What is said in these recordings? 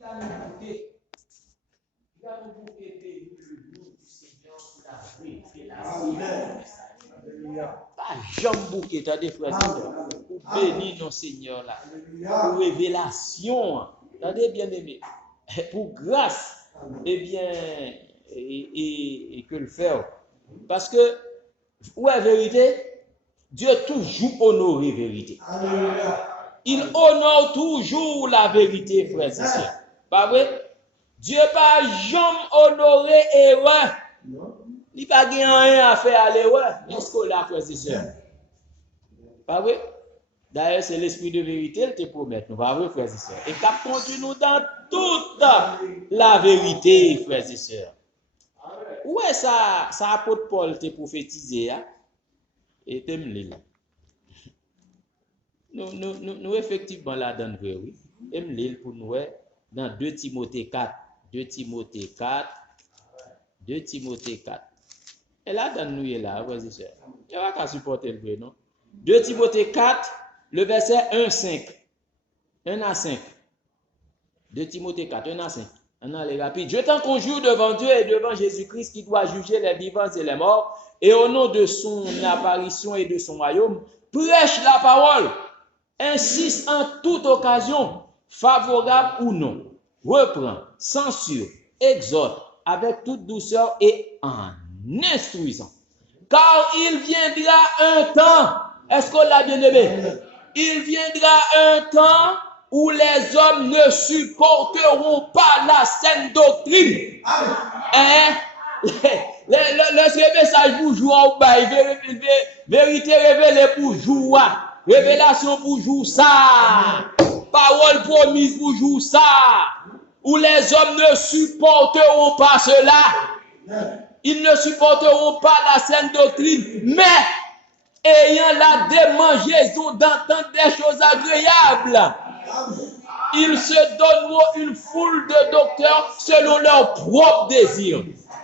Il a nous aider le nom du Seigneur pour la révélation. Pas jamais bouquet, t'as des frères et sœurs. Pour bénir nos Seigneur là. Pour révélation. T'as des bien-aimés. Pour grâce. Eh bien, et que le faire. Parce que, où est la vérité? Dieu toujours honoré vérité. Il honore toujours la vérité, frères et sœurs. Pas vrai? Dieu pas jamais honoré erreur. Il pas rien à faire à l'erreur. Est-ce que là, frères et sœurs? Pas vrai? D'ailleurs, c'est l'esprit de vérité, il te promet. Nous pas vrai, frères et sœurs. Et qu'a conduit nous dans toute la vérité, frères et sœurs. Où est ça apôtre Paul te prophétisé, hein? Et te m'lil. Nous effectivement là dans vrai, oui. Et m'lil pour nous, dans 2 Timothée 4. 2 Timothée 4. Et là, dans nous, là, frères et sœurs. Il n'y a pas qu'à supporter le vrai, non? 2 Timothée 4, le verset 1-5. 1 à 5. 2 Timothée 4, 1 à 5. On a les rapides. Je t'en conjure devant Dieu et devant Jésus-Christ qui doit juger les vivants et les morts, et au nom de son apparition et de son royaume, prêche la parole, insiste en toute occasion, favorable ou non, reprend, censure, exhorte avec toute douceur et en instruisant. Car il viendra un temps, est-ce qu'on l'a bien aimé? Il viendra un temps où les hommes ne supporteront pas la saine doctrine. Hein? Le message pour jouer, vérité révélée pour jouer, révélation pour jouer ça, parole promise pour jouer ça, où les hommes ne supporteront pas cela. Ils ne supporteront pas la saine doctrine, mais ayant la démangeaison d'entendre des choses agréables, ils se donneront une foule de docteurs selon leurs propres désirs.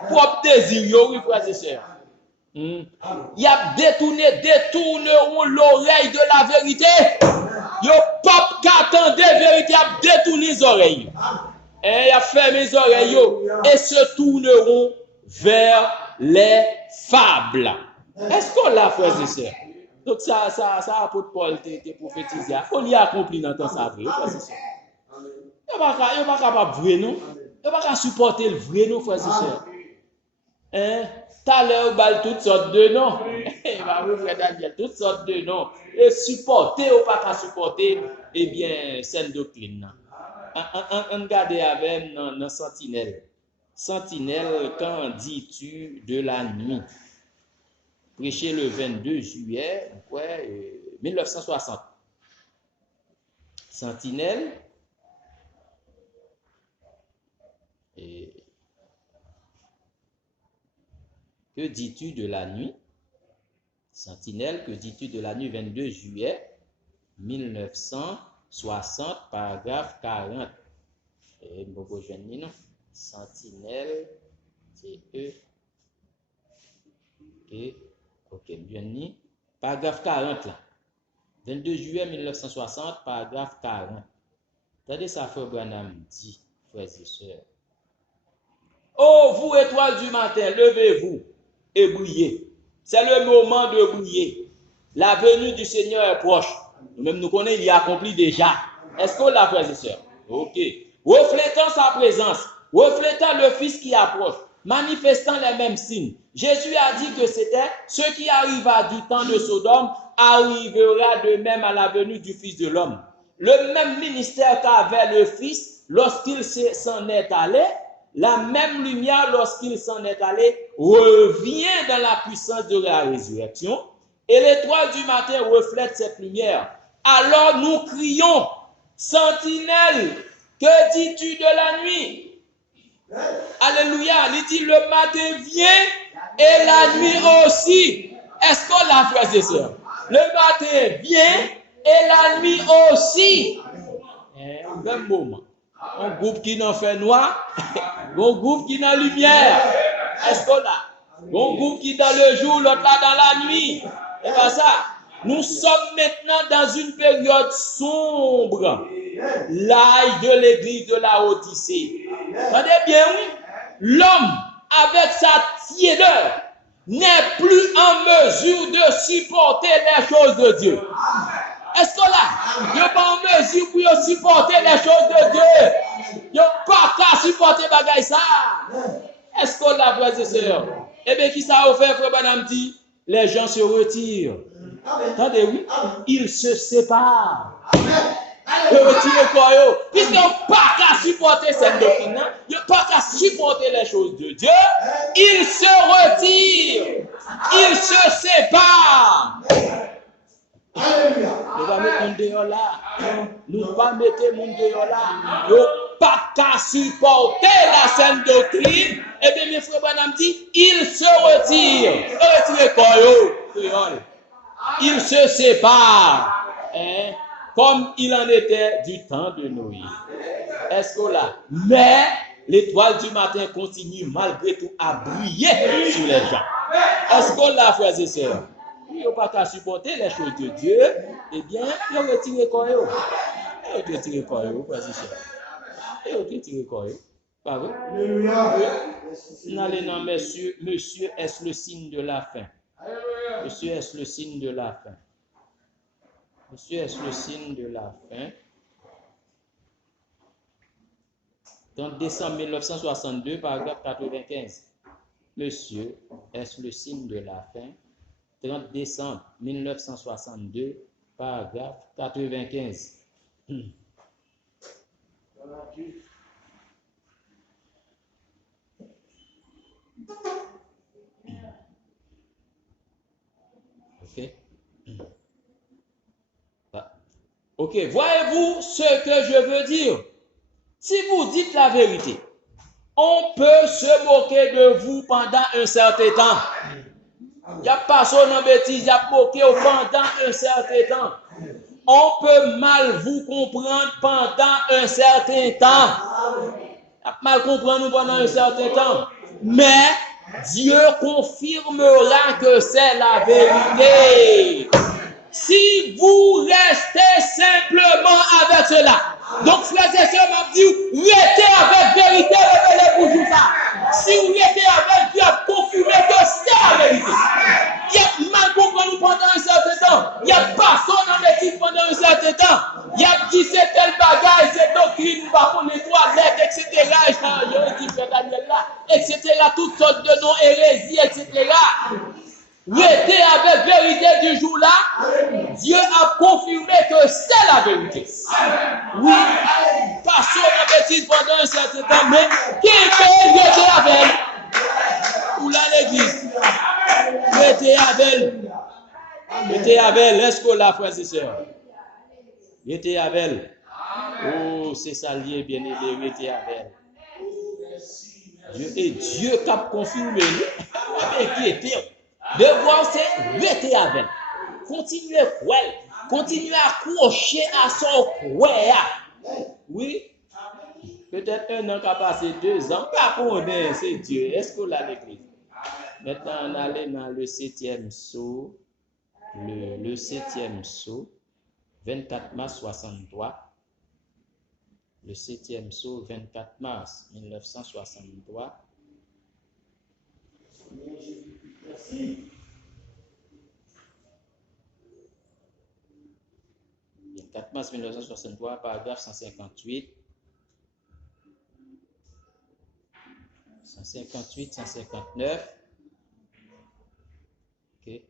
Propres désirs, oui, frères et sœurs. Ils détourneront l'oreille de la vérité. Ils pop qu'attendent la vérité, ils détourner les oreilles. Et ils ferment les oreilles et se tourneront vers les fables. Est-ce qu'on l'a, frères et sœurs? Donc ça apôtre Paul te prophétisé. On y a accompli dans le temps ça, frères et sœurs. Il n'y a pas capable de vrai, non? Il n'y a pas qu'à supporter le vrai, non, frères et sœurs. Tout à l'heure, on parle toutes sortes de noms. Frère Daniel, toutes sortes de noms. Et supporter ou pas qu'à supporter, eh bien, saine doctrine. On regarde avec nos sentinelles. Sentinelle, quand dis-tu de la nuit? Prêché le 22 juillet 1960. Sentinelle. Et que dis-tu de la nuit? Sentinelle, que dis-tu de la nuit? 22 juillet 1960, paragraphe 40. Et beaucoup de non? Sentinelle, c'est ok, bien ni. Paragraphe 40 là. 22 juillet 1960, paragraphe 40. Regardez ça, frère Branham dit, frères et sœurs. Oh, vous, étoiles du matin, levez-vous et brillez. C'est le moment de briller. La venue du Seigneur est proche. Nous-mêmes, nous connaissons, il y a accompli déjà. Est-ce qu'on l'a, frères et sœurs? Ok. Reflétant sa présence, reflétant le Fils qui approche, manifestant les mêmes signes. Jésus a dit que c'était ce qui arriva du temps de Sodome arrivera de même à la venue du Fils de l'homme. Le même ministère qu'avait le Fils lorsqu'il s'en est allé, la même lumière lorsqu'il s'en est allé revient dans la puissance de la résurrection et l'étoile du matin reflète cette lumière. Alors nous crions, sentinelle, que dis-tu de la nuit? Alléluia, il dit le matin vient et la nuit aussi. Est-ce qu'on l'a, frères et sœurs? Le matin vient et la nuit aussi. Un même moment. Un groupe qui n'en fait noir, un groupe qui n'a lumière. Est-ce qu'on l'a? Un groupe qui dans le jour, l'autre là dans la nuit. C'est pas ça. Nous sommes maintenant dans une période sombre. l'ail de l'église de la Odyssée. Entendez bien, oui? L'homme, avec sa tiédeur, n'est plus en mesure de supporter les choses de Dieu. Est-ce que là, il n'est pas en mesure pour supporter les choses de Dieu? Il n'a pas qu'à supporter bagaille ça. Est-ce que là, frères et sœurs? Eh bien, qui ça a fait, frère Banam dit? Les gens se retirent. Attendez, oui? Ils se séparent. Puisqu'ils n'ont pas qu'à supporter cette doctrine, ils n'ont pas qu'à supporter les choses de Dieu, ils se retirent, ils se séparent. Nous va mettre mon dehors là. Nous va mettre mon dehors là. Nous pas qu'à supporter la sainte doctrine. Et bien, mes frères Branham dit, ils se retirent. Retirez quoi? Ils se séparent. Hein? Comme il en était du temps de Noé. Est-ce que là? Mais l'étoile du matin continue malgré tout à briller sur les gens. Est-ce que là, frères et sœurs? Il n'y a pas qu'à supporter les choses de Dieu, eh bien, il a retiré quoi? Il a retiré quoi, frères et sœurs? Il a retiré quoi? Pas vrai? N'allez non, monsieur, est-ce le signe de la fin? Monsieur, est-ce le signe de la fin? Monsieur, est-ce le signe de la fin? 30 décembre 1962, paragraphe 95. Monsieur, est-ce le signe de la fin? 30 décembre 1962, paragraphe 95. Ok. Ok, voyez-vous ce que je veux dire? Si vous dites la vérité, on peut se moquer de vous pendant un certain temps. Il n'y a pas son bêtise, il y a moqué pendant un certain temps. On peut mal vous comprendre pendant un certain temps. Il y a mal comprendre nous pendant un certain temps. Mais Dieu confirmera que c'est la vérité. Si vous restez simplement avec cela. Donc, frères et sœurs, m'a dit, restez avec vérité, révélez pour tout ça. Si vous restez avec Dieu, confirmez que c'est la vérité. Il y a mal comprendre nous pendant un certain temps. Il y a personne en bêtise pendant un certain temps. Il y a dit c'est tel bagage, c'est doctrine, nous va prendre les toilettes, etc. Je dis, frère Daniel là, etc. Toutes sortes de noms, hérésies, etc. Restez avec vérité du jour-là, Dieu a confirmé que c'est la vérité. Oui, passons en bêtise pendant un certain temps, mais qui peut rester avec ou là l'église? Restez avec. Restez avec, est-ce que la frère et sœur? Restez avec. Oh, c'est ça lié, bien aimé, restez avec. Dieu et Dieu qui a confirmé, inquiétez. Devoir, c'est rester avec. Continuez à croire. Continuez à accrocher à son croix. Oui. Peut-être un an qui a passé 2 ans. Pas pour c'est Dieu. Est-ce que là l'église? Maintenant, on allait dans le 7e saut. Le 7e saut. 24 mars 63. Le 7e saut, 24 mars 1963. Merci. 4 mars 1963, paragraphe 158. 158, 159. Ok.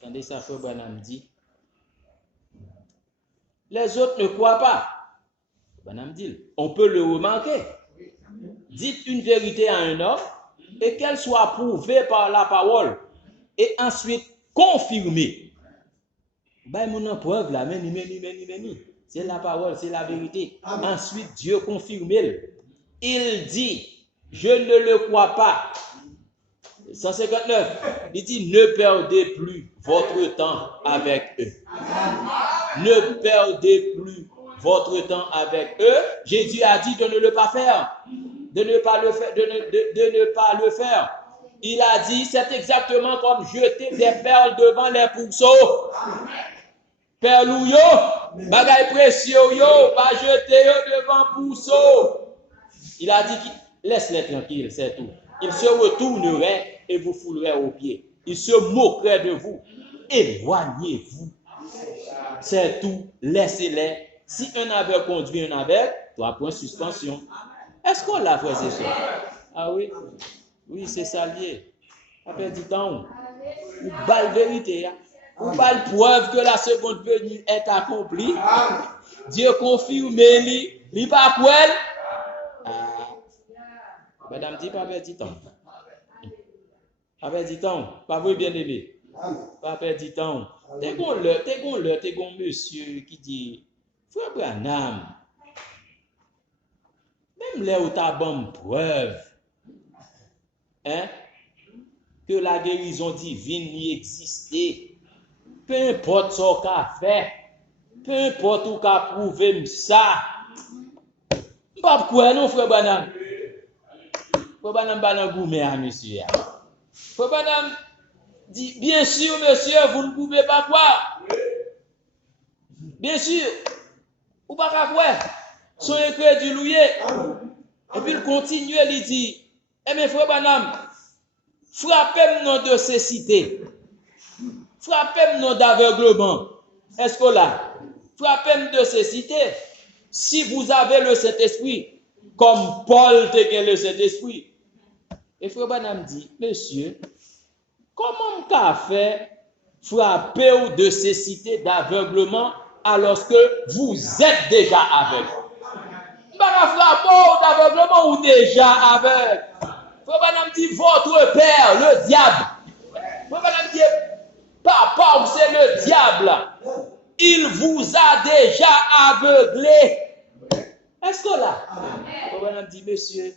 Attendez, ça fait Branham dit. Les autres ne croient pas. Branham dit, on peut le remarquer. Dites une vérité à un homme et qu'elle soit prouvée par la parole et ensuite confirmée. Ben, mon preuve là, c'est la parole, c'est la vérité. Amen. Ensuite, Dieu confirme. Il dit, je ne le crois pas. 159, il dit, ne perdez plus votre temps avec eux. Ne perdez plus votre temps avec eux. Jésus a dit de ne le pas faire. De ne pas le faire, de ne pas le faire. Il a dit, c'est exactement comme jeter des perles devant les pourceaux. Perlouillot, Bagay précieux, yo, pas jeter devant pousseau. Il a dit, laisse-les tranquilles, c'est tout. Il se retournerait et vous foulerait aux pieds. Il se moquerait de vous. Éloignez-vous. C'est tout. Laissez-les. Si un aveugle conduit un aveugle, 3 points suspension. Est-ce qu'on l'a fait, c'est ça? Ah oui? Oui, c'est ça lié. Après du temps, ou balle vérité, ou balle preuve que la seconde venue est accomplie. Dieu confirme, il pas quoi? Madame dit pas perdre du temps. Pas perdre du temps. Pas vrai bien aimé. Pas perdre du temps. T'es gon monsieur qui dit, frère Branham, même là où t'as bonne preuve, hein, que la guérison divine y existait, peu importe ce qu'a fait, peu importe où qu'a prouvé ça, pas quoi non frère Branham. Frère Branham pas dans gourmet à monsieur. Frère Branham dit, bien sûr monsieur, vous ne pouvez pas croire. Bien sûr, ou pas qu'à quoi, son incrédulité. Et puis il continue, il dit, eh bien frère Branham, frappez-moi de cécité, frappez-moi d'aveuglement. Est-ce que là, frappez-moi de cécité, si vous avez le Saint-Esprit, comme Paul a le Saint-Esprit. Et frère Branham dit, monsieur, comment qu'a fait frapper de cécité d'aveuglement alors que vous êtes déjà aveugle? Pas frapper d'aveuglement ou déjà aveugle. Frère Branham dit, votre père, le diable. Frère Branham dit, papa, c'est le diable. Il vous a déjà aveuglé. Est-ce que là? Frère Branham dit, monsieur,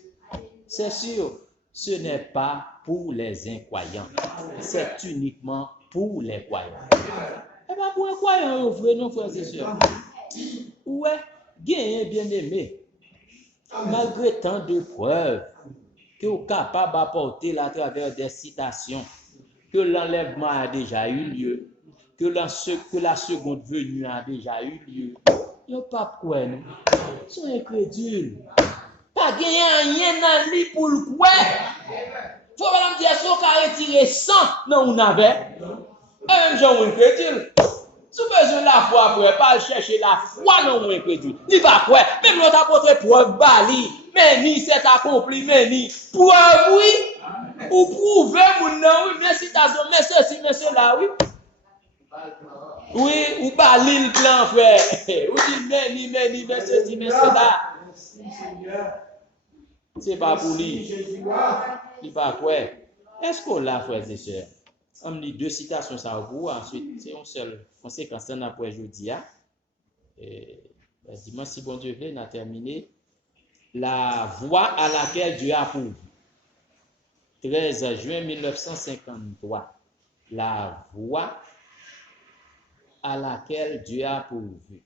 c'est sûr, ce n'est pas pour les incroyants. C'est uniquement pour les croyants. Et bien pour les croyants, frère, non, frères et sœurs. Ouais, gagnez bien aimé. Malgré tant de preuves que vous êtes capable d'apporter à travers des citations, que l'enlèvement a déjà eu lieu, que la seconde venue a déjà eu lieu, il n'y a pas de quoi, non? Ils sont incrédules. Pas gagné rien dans le lit pour le quoi. Faut pas me dire ça qu'a retiré 100 non on avait. Et même gens incrédules. Si vous besoin de la foi après, pas chercher la foi non on incrédule. Ni pas quoi. Même l'autre apporte preuve bali, mais ni c'est accompli, mais ni preuve oui. Ou prouver mon non oui, mais citation, mais ceci, mais cela oui. Oui, ou bali le plan frère. Ou dit mais ni, mais ceci, mais cela. C'est pas pour lui. Il pas quoi. Est-ce qu'on l'a, frères et sœurs? On lit 2 citations ça vous, ensuite c'est une seule conséquence après jeudi. Dimanche, si bon Dieu veut, on a terminé la voie à laquelle Dieu a pourvu. 13 juin 1953. La voie à laquelle Dieu a pourvu.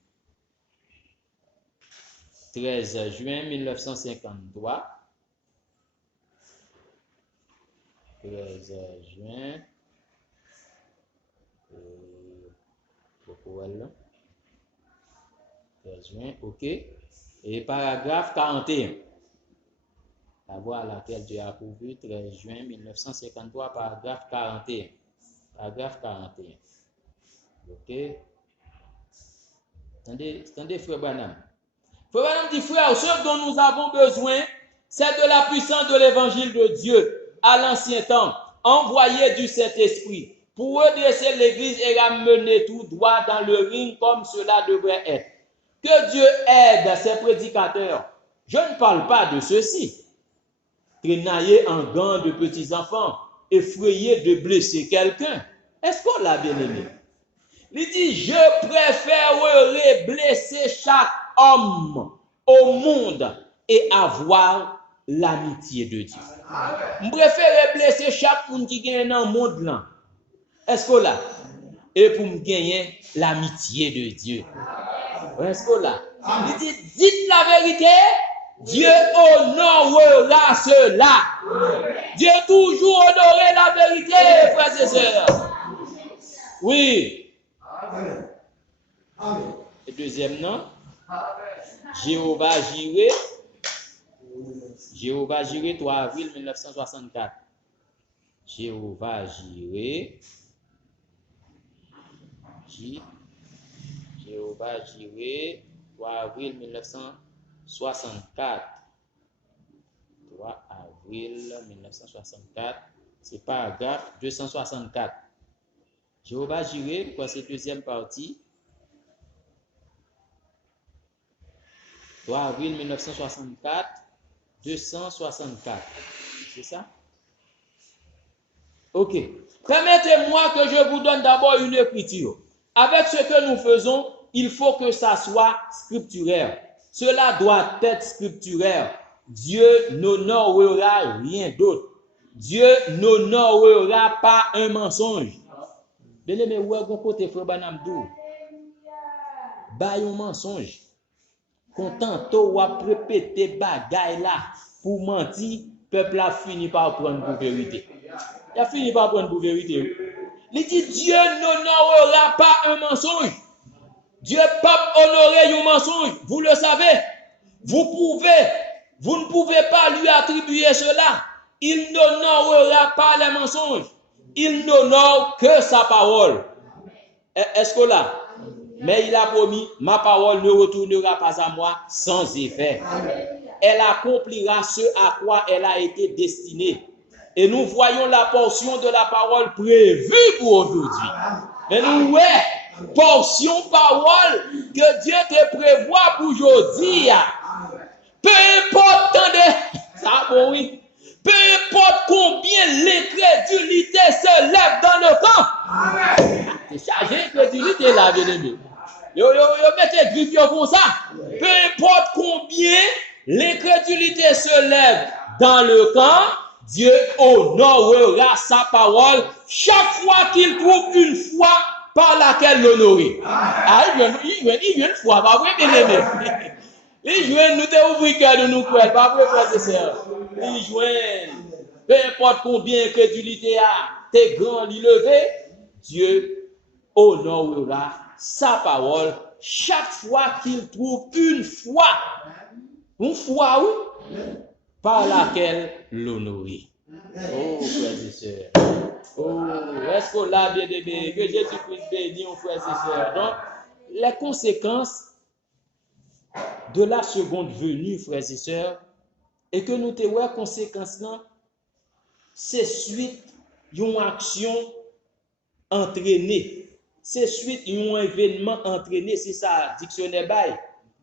13 juin 1953. 13 juin. Pourquoi là? 13 juin, ok. Et paragraphe 41. La voie à laquelle Dieu a pourvu, 13 juin 1953, paragraphe 41. Paragraphe 41. Ok. Attendez, frère Branham. Frère Branham dit, frère, ce dont nous avons besoin, c'est de la puissance de l'évangile de Dieu à l'ancien temps, envoyé du Saint-Esprit, pour redresser l'Église et ramener tout droit dans le ring comme cela devrait être. Que Dieu aide ses prédicateurs. Je ne parle pas de ceux-ci. Traînailler en gants de petits-enfants, effrayés de blesser quelqu'un. Est-ce qu'on l'a bien aimé? Il dit, je préférerais blesser chaque homme au monde et avoir l'amitié de Dieu. Je préfère blesser chaque monde qui gagne dans le monde là. Est-ce que là? Et pour me gagner l'amitié de Dieu. Est-ce que là? Il dit, dites la vérité, Dieu honorera cela. Dieu toujours honorer la vérité, frères et sœurs. Oui. Et deuxième nom, Jéhovah Jireh. Jéhovah Jireh, 3 avril 1964. Jéhovah Jireh. Jéhovah Jireh, 3 avril 1964. 3 avril 1964. C'est paragraphe 264. Jéhovah Jireh, quoi, c'est deuxième partie. 3 avril 1964, 264. C'est ça? Ok. Permettez-moi que je vous donne d'abord une écriture. Avec ce que nous faisons, il faut que ça soit scripturaire. Cela doit être scripturaire. Dieu n'honorera rien d'autre. Dieu n'honorera pas un mensonge. Bien-aimé, où est-ce côté frère Banamdou? Ba un mensonge. Contanto ou a répéter bagay là pour mentir, peuple a fini par prendre pour vérité. Il a fini par prendre pour vérité. Il dit Dieu n'honorera pas un mensonge. Dieu ne peut pas honorer un mensonge. Vous le savez. Vous ne pouvez pas lui attribuer cela. Il n'honorera pas les mensonges. Il n'honore que sa parole. Est-ce que là? Mais il a promis, ma parole ne retournera pas à moi sans effet. Elle accomplira ce à quoi elle a été destinée. Et nous voyons la portion de la parole prévue pour aujourd'hui. Mais nous, portion parole que Dieu te prévoit pour aujourd'hui. Peu importe, attendez, ça bon oui. Peu importe combien l'incrédulité se lève dans le camp. C'est chargé l'incrédulité là, bien aimé. Yo mettez griffe comme ça. Peu importe combien l'incrédulité se lève dans le camp, Dieu honorera sa parole chaque fois qu'il trouve une foi par laquelle l'honorer. Ah, il vient une fois, pas vrai, bien aimé. Il joue, nous te ouvrir cœur de nous, pas vrai, frères et sœurs. Il joue, peu importe combien l'incrédulité a, t'es grand, l'élevé, Dieu honorera sa parole chaque fois qu'il trouve une foi, oui, par laquelle l'honorer. Oh, frères et sœurs. Oh, est-ce qu'on l'a bien aimé? Que Jésus-Christ bénisse, frères et sœurs. Donc, les conséquences de la seconde venue, frères et sœurs, et que nous te voyons conséquences là, c'est suite d'une action entraînée. C'est suite d'un événement entraîné, c'est ça, dictionnaire bail.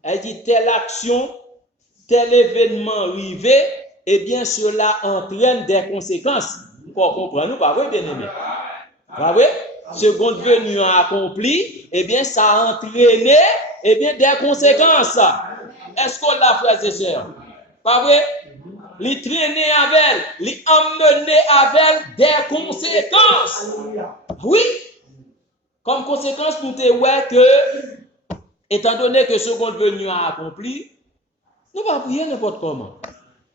Elle dit telle action, tel événement arrivé, eh bien cela entraîne des conséquences. Vous comprenez, nous, pas vrai, bien aimé? Pas vrai? Seconde venue accomplie, eh bien ça a entraîné, eh bien des conséquences. Est-ce qu'on l'a, frères et sœurs? Pas vrai? Les traîner avec elle, les emmener avec des conséquences. Oui. Comme conséquence, nous te voyons que, étant donné que seconde venue a accompli, nous ne pouvons pas prier n'importe comment.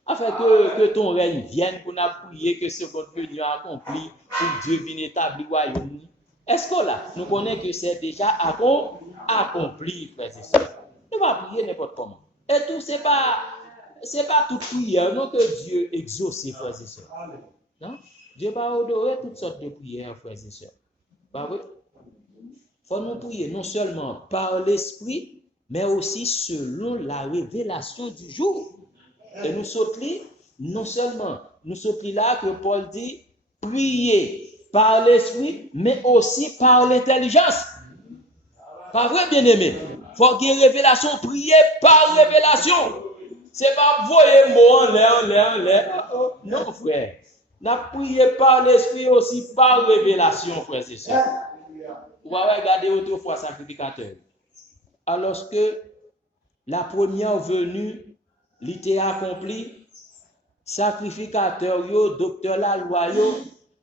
Afin que ton règne vienne pour nous prier que seconde venue a accompli, pour Dieu vienne établir le royaume. Est-ce que là, nous connaissons que c'est déjà accompli, frères et sœurs? Nous ne pouvons pas prier n'importe comment. Et tout, ce n'est pas toute prière, non, que Dieu exauce, frères et sœurs. Non? Dieu va adorer toutes sortes de prières, frères et sœurs. Pas vrai? Il faut nous prier non seulement par l'esprit, mais aussi selon la révélation du jour. Et nous sautons non seulement, nous sautons là que Paul dit, prier par l'esprit, mais aussi par l'intelligence. Pas vrai, bien-aimé? Il faut qu'il y ait une révélation, prier par révélation. C'est pas voyer mot en l'air. Non, frère. Nous prions par l'esprit aussi par révélation, frères et sœurs. Vous avez regardé autrefois sacrificateur. Alors que la première venue l'était accomplie, sacrificateur, docteur la loi,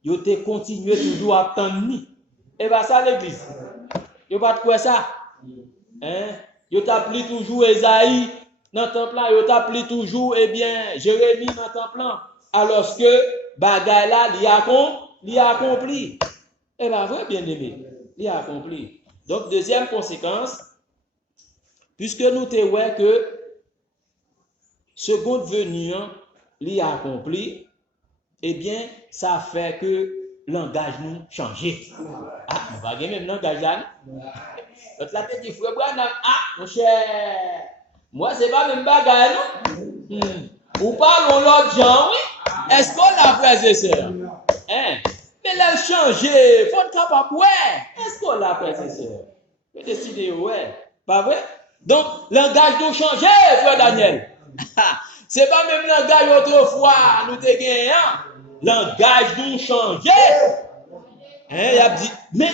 yo te continué toujours à attendre. Et bien ça l'église. Yo pas de quoi ça. Hein? Yo t'appelé toujours Esaïe dans le temple là, yo t'appelé toujours Jérémie dans le temple là. Alors que bagay là li accompli. Et bien vrai bien aimé. Il a accompli. Donc, deuxième conséquence, Puisque nous te ouais que seconde venue, l'y accompli, eh bien, ça fait que langage nous change. Ah, on va gagner même langage là. L'autre là te dit, frère Branham, mon cher, moi c'est pas même bagaille, non? Ou parlons l'autre genre, oui? Est-ce qu'on l'a, frères et sœurs? Hein? Mais là, changer, faut être capable, ouais. Est-ce qu'on l'a, frères et sœurs? Faut décider, ouais. Pas vrai? Donc, langage nous changer, frère Daniel. C'est pas même langage autrefois, nous te gagné, hein? Langage nous changer. Hein, il a dit, mais,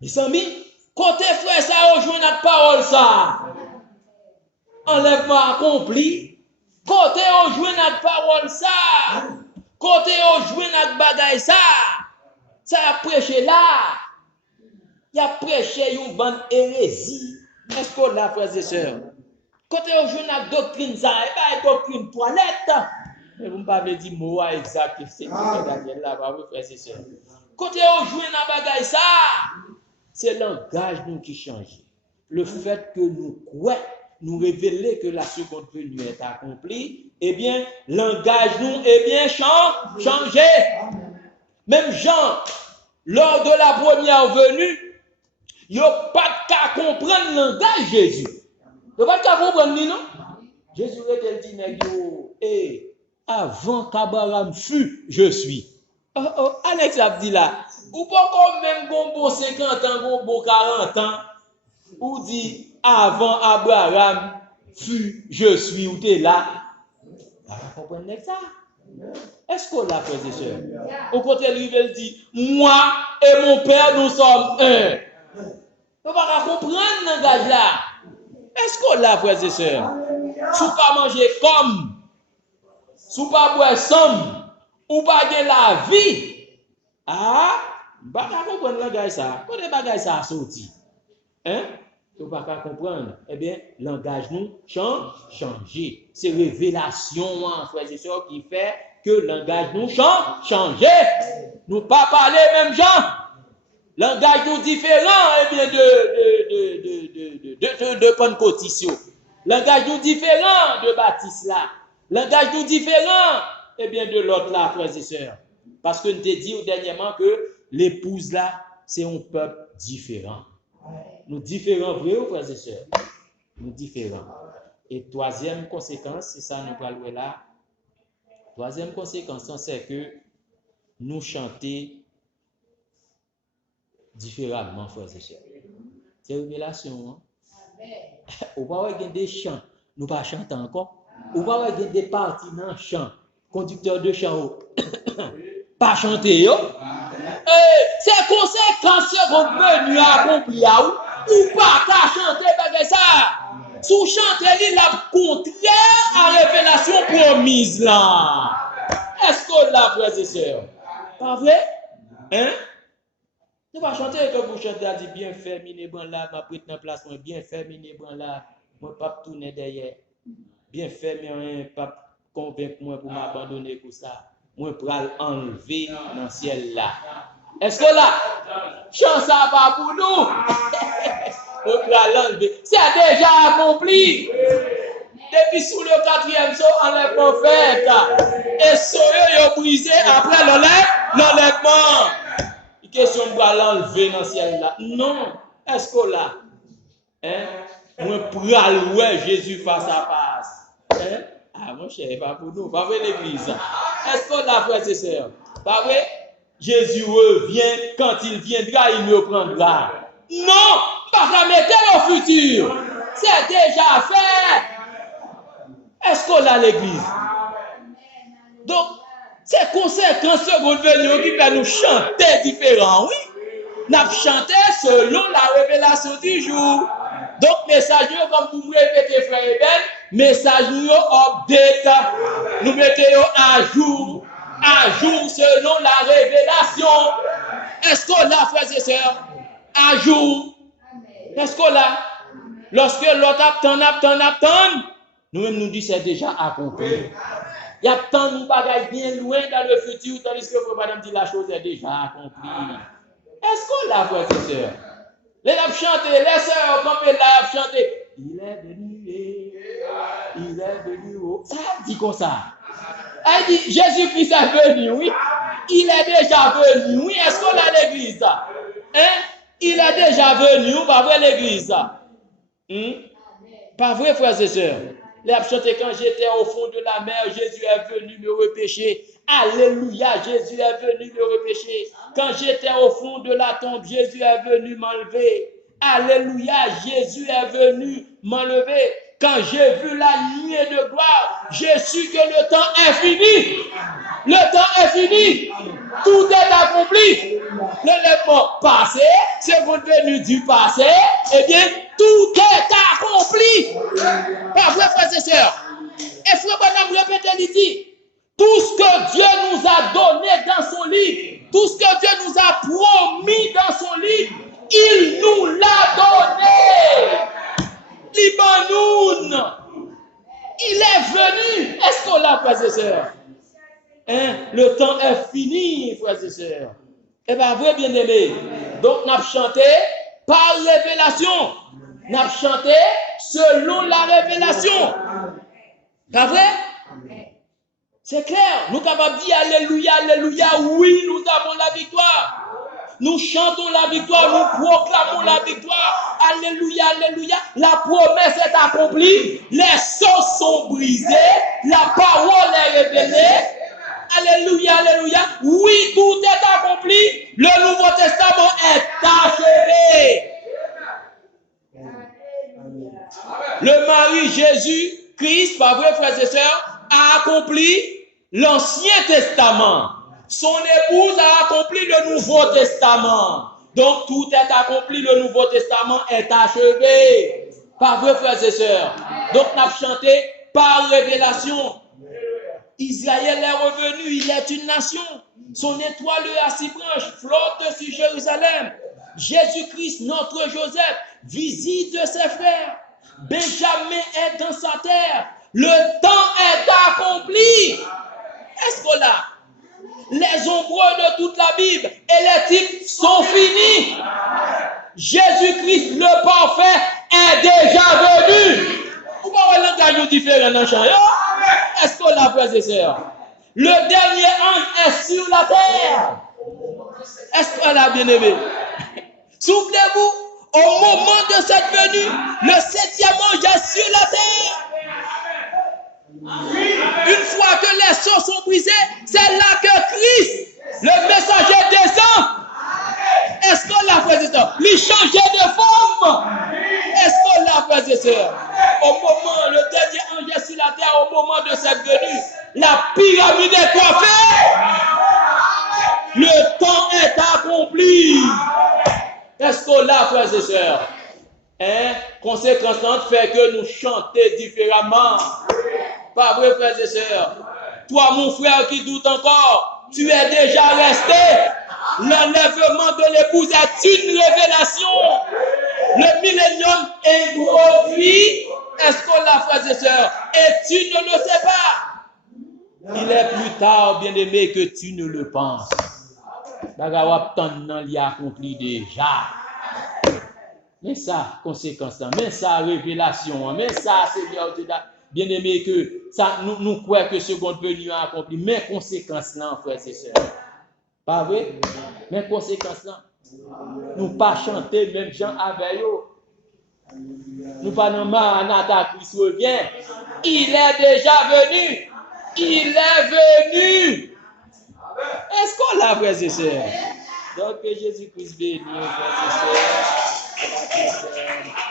mes amis, côté frère, ça rejoint notre parole, ça. Enlèvement accompli. Côté rejoint notre parole, ça. Côté rejoint notre bagaille, ça. Ça a prêché là. Il a prêché une bande hérésie. Est-ce qu'on l'a, frères et sœurs? Côté rejoint notre doctrine, ça. Et pas une doctrine toilette. Mais vous ne m'avez pas dit mot exact. C'est Daniel là, frères et sœurs. Côté rejoint notre bagaille, ça. C'est le langage nous qui change. Le fait que nous croyons, nous révéler que la seconde venue est accomplie, eh bien, langage nous est bien changé. Même Jean, lors de la première venue, il n'y a pas de cas comprendre le langage de Jésus. Il n'y a pas de cas comprendre, non? Jésus a dit, et avant qu'Abraham fût, je suis. Alex a dit là, ou pas même bon 50 ans, bon 40 ans, ou dit avant Abraham fut, je suis, ou t'es là. Vous comprenez ça? Est-ce qu'on l'a, frères et sœurs? Au côté, lui, il dit, moi et mon père, nous sommes un. On va comprendre le langage là. Est-ce qu'on l'a, frères et sœurs? Si vous pas manger comme, si vous pas boire somme, ou pas de la vie, bah, comprendre le langage ça. Quand les bagages ça a sorti, hein? Vous pas comprendre. Eh bien, langage nous changer. C'est révélation, frères et sœurs, qui fait que langage nous changer. Nous pas parler même gens. Langage nous différent, eh bien, de Pentecôtiste. Langage nous différent de Baptiste là. Langage nous différent, eh bien, de l'autre là, frères et sœurs. Parce que nous t'ai dit dernièrement que l'épouse là, c'est un peuple différent. Nous différents, vrai ou frères et sœurs? Nous différents. Et troisième conséquence, c'est ça nous parlons là. Troisième conséquence, c'est que nous chantons différemment, frères et sœurs. C'est une révélation. On va avoir des chants, nous pas chanter encore. On va avoir des parties dans le chant, conducteur de chant, pas chanter. C'est conséquence qu'on peut nous accomplir ou pas qu'à chanter avec ça. Sous chanter la contraire à révélation promise là. Est-ce qu'on l'a, frères et sœurs? Pas vrai? Hein? Nous pas chanter que vous chantez à dire bien fait, mine bon là, ma prête dans place, bien fait, mine bon là, moi pas tourner derrière. Bien fait, mais pas convaincre moi pour m'abandonner pour ça. Moi pour enlever dans le ciel là. Est-ce que là, chance ça va pour nous? On peut l'enlever. C'est déjà accompli. Depuis sous le 4e saut, enlèvement fait. Et soyez brisé après l'enlèvement. Il question de l'enlever dans le ciel là. Non. Est-ce que là, moi pour ouais Jésus face à face. Ah mon cher, pas pour nous, pas pour l'église. Est-ce que là, frères et sœurs, pas vrai? Jésus revient, quand il viendra, il me prendra. Non, pas la mettre au futur. C'est déjà fait. Est-ce qu'on a l'église? Donc, c'est conséquences seconde venue qui fait nous chanter différent, oui. Nous chanter selon la révélation du jour. Donc, message, comme vous répétez, frère et belle, message nous update. Nous mettons à jour selon la révélation. Est-ce qu'on l'a, frères et sœurs? À jour. Est-ce qu'on l'a? Lorsque l'autre attend, nous-mêmes nous disons c'est déjà accompli. Il y a tant de bagages bien loin dans le futur, tandis que le madame dit la chose est déjà accomplie. Est-ce qu'on l'a, frères et sœurs? Les l'a chanté, les sœurs, comme ils l'a chanté, il est venu et il est venu. Ça dit comme ça. Elle dit, Jésus-Christ est venu, oui. Il est déjà venu, oui. Est-ce qu'on a l'église, ça? Hein? Il est déjà venu, pas vrai l'église, ça? Pas vrai, frères et sœurs? Les chanté quand j'étais au fond de la mer, Jésus est venu me repêcher. Alléluia, Jésus est venu me repêcher. Quand j'étais au fond de la tombe, Jésus est venu m'enlever. Alléluia, Jésus est venu m'enlever. Quand j'ai vu la nuée de gloire, j'ai su que le temps est fini. Le temps est fini. Tout est accompli. L'enlèvement passé, seconde venue du passé, eh bien, tout est accompli. Pas vrai, frères et sœurs? Et frère Branham répète, il dit, tout ce que Dieu nous a donné dans son livre, tout ce que Dieu nous a promis dans son livre, il nous l'a donné. Libanoun, il est venu. Est-ce qu'on l'a, frères et sœurs? Hein? Le temps est fini, frères et sœurs. Et bien, vrai bien-aimé. Donc, nous avons chanté par révélation. Nous avons chanté selon la révélation. Pas vrai? C'est clair. Nous sommes capables de dire Alléluia, Alléluia. Oui, nous avons la victoire. Nous chantons la victoire, nous proclamons la victoire. Alléluia, Alléluia. La promesse est accomplie. Les sceaux sont brisés. La parole est révélée. Alléluia, Alléluia. Oui, tout est accompli. Le Nouveau Testament est achevé. Le mari Jésus-Christ, pas vrai, frères et sœurs, a accompli l'Ancien Testament. Son épouse a accompli le Nouveau Testament. Donc, tout est accompli. Le Nouveau Testament est achevé. Pas vrai, frères et sœurs. Donc, nous avons chanté par révélation. Israël est revenu, il est une nation. Son étoile à 6 branches flotte sur Jérusalem. Jésus-Christ, notre Joseph, visite ses frères. Benjamin est dans sa terre. Le temps est accompli. Est-ce qu'on l'a? Les ombreux de toute la Bible et les types sont finis. Jésus-Christ, le parfait, est déjà venu. Pourquoi on a un différent dans le champ? Est-ce qu'on l'a, frères et sœurs? Le dernier ange est sur la terre. Est-ce qu'on l'a, bien-aimé? Souvenez-vous, au moment de cette venue, le 7e ange est sur la terre. Une fois que les sceaux sont brisés, c'est là que Christ, le messager, descend. Est-ce qu'on l'a, frères et sœurs? Lui changer de forme. Est-ce qu'on l'a, frères et sœurs? Au moment, le dernier ange est sur la terre, au moment de cette venue, la pyramide est coiffée. Le temps est accompli. Est-ce qu'on l'a, frères et sœurs? Conséquence fait que nous chantons différemment. Pas vrai, frères et sœurs? Toi, mon frère qui doute encore, tu es déjà resté. L'enlèvement de l'épouse est une révélation. Le millénium est introduit. Est-ce qu'on l'a, frères et sœurs? Et tu ne le sais pas. Il est plus tard, bien-aimé, que tu ne le penses. Bagawap tan li accompli déjà. Mais ça, conséquence, mais ça, révélation, mais ça, Seigneur, bien-aimé, que ça, nous croyons que seconde venue a accompli, mais conséquence là, frères et sœurs. Pas vrai? Mais conséquence là. Nous pas chanter même Jean avec eux. Nous pas non Maranatha, Christ revient. Il est déjà venu. Il est venu. Est-ce qu'on l'a, frères et sœurs? Donc que Jésus-Christ bénisse, frères et sœurs.